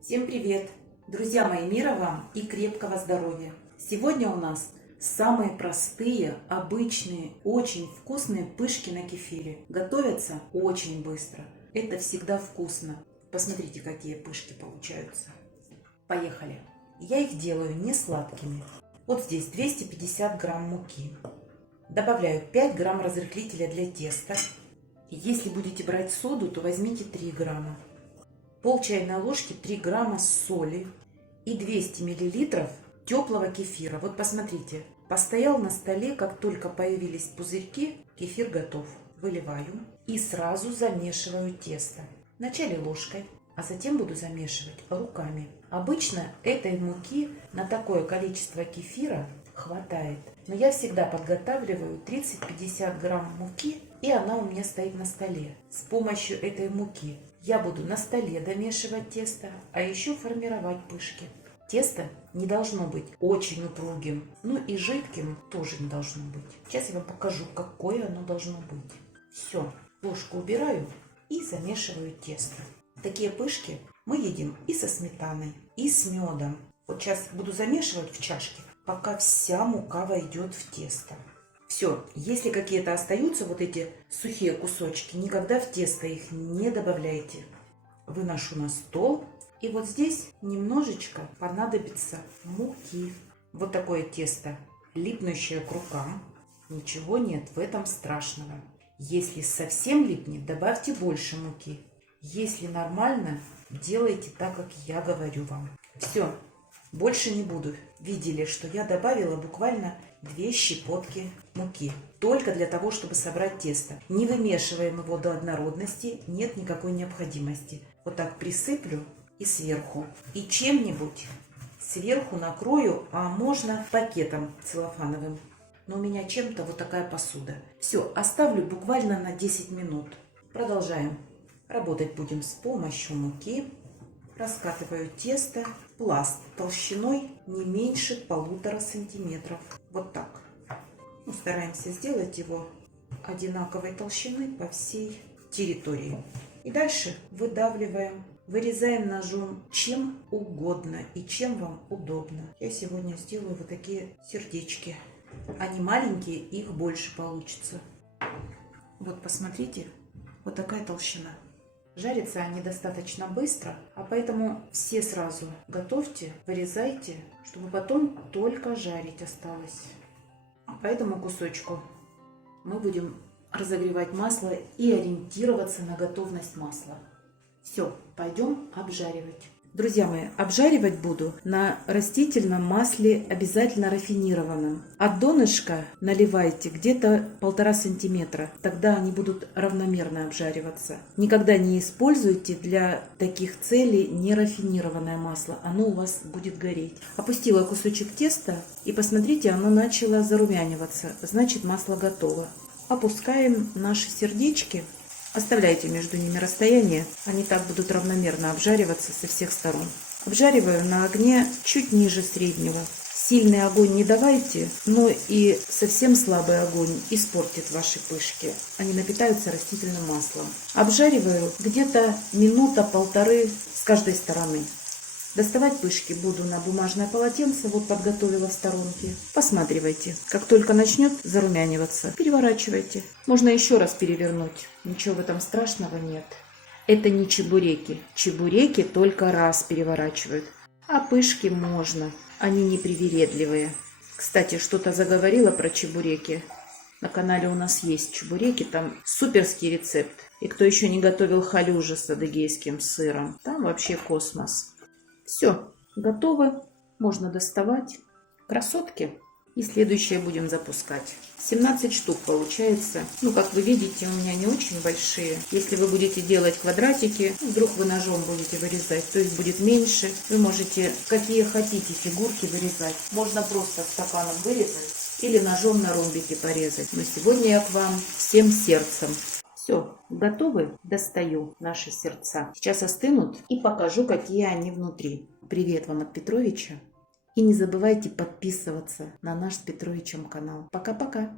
Всем привет! Друзья мои, мира вам и крепкого здоровья! Сегодня у нас самые простые, обычные, очень вкусные пышки на кефире. Готовятся очень быстро. Это всегда вкусно. Посмотрите, какие пышки получаются. Поехали! Я их делаю не сладкими. Вот здесь 250 грамм муки. Добавляю 5 грамм разрыхлителя для теста. Если будете брать соду, то возьмите 3 грамма. Пол чайной ложки 3 грамма соли и 200 миллилитров теплого кефира. Вот посмотрите, постоял на столе, как только появились пузырьки, кефир готов. Выливаю и сразу замешиваю тесто. Вначале ложкой, а затем буду замешивать руками. Обычно этой муки на такое количество кефира хватает. Но я всегда подготавливаю 30-50 грамм муки, и она у меня стоит на столе. С помощью этой муки я буду на столе домешивать тесто, а еще формировать пышки. Тесто не должно быть очень упругим, ну и жидким тоже не должно быть. Сейчас я вам покажу, какое оно должно быть. Все, ложку убираю и замешиваю тесто. Такие пышки мы едим и со сметаной, и с медом. Вот сейчас буду замешивать в чашке, пока вся мука войдет в тесто. Все, если какие-то остаются вот эти сухие кусочки, никогда в тесто их не добавляйте. Выношу на стол, и вот здесь немножечко понадобится муки. Вот такое тесто, липнущее к рукам. Ничего нет в этом страшного. Если совсем липнет, добавьте больше муки. Если нормально, делайте так, как я говорю вам. Все, больше не буду. Видели, что я добавила буквально 2 щепотки муки. Только для того, чтобы собрать тесто. Не вымешиваем его до однородности, нет никакой необходимости. Вот так присыплю и сверху. И чем-нибудь сверху накрою, а можно пакетом целлофановым. Но у меня чем-то вот такая посуда. Все, оставлю буквально на 10 минут. Продолжаем. Работать будем с помощью муки. Раскатываю тесто, пласт толщиной не меньше 1,5 сантиметров. Вот так. Ну, стараемся сделать его одинаковой толщины по всей территории. И дальше выдавливаем, вырезаем ножом чем угодно и чем вам удобно. Я сегодня сделаю вот такие сердечки. Они маленькие, их больше получится. Вот посмотрите, вот такая толщина. Жарятся они достаточно быстро, а поэтому все сразу готовьте, вырезайте, чтобы потом только жарить осталось. По этому кусочку мы будем разогревать масло и ориентироваться на готовность масла. Все, пойдем обжаривать. Друзья мои, обжаривать буду на растительном масле, обязательно рафинированном. От донышка наливайте где-то 1,5 сантиметра, тогда они будут равномерно обжариваться. Никогда не используйте для таких целей нерафинированное масло, оно у вас будет гореть. Опустила кусочек теста и посмотрите, оно начало зарумяниваться, значит масло готово. Опускаем наши сердечки. Оставляйте между ними расстояние, они так будут равномерно обжариваться со всех сторон. Обжариваю на огне чуть ниже среднего. Сильный огонь не давайте, но и совсем слабый огонь испортит ваши пышки. Они напитаются растительным маслом. Обжариваю где-то минута-полторы с каждой стороны. Доставать пышки буду на бумажное полотенце, вот подготовила в сторонке. Посматривайте, как только начнет зарумяниваться, переворачивайте. Можно еще раз перевернуть, ничего в этом страшного нет. Это не чебуреки. Чебуреки только раз переворачивают, а пышки можно, они непривередливые. Кстати, что-то заговорила про чебуреки. На канале у нас есть чебуреки, там суперский рецепт. И кто еще не готовил халюжи с адыгейским сыром, там вообще космос. Все, готово, можно доставать. Красотки. И следующее будем запускать. 17 штук получается. Ну, как вы видите, у меня не очень большие. Если вы будете делать квадратики, вдруг вы ножом будете вырезать, то есть будет меньше. Вы можете какие хотите фигурки вырезать. Можно просто стаканом вырезать или ножом на ромбики порезать. Но сегодня я к вам всем сердцем. Все, готовы? Достаю наши сердца. Сейчас остынут и покажу, какие они внутри. Привет вам от Петровича. И не забывайте подписываться на наш с Петровичем канал. Пока-пока!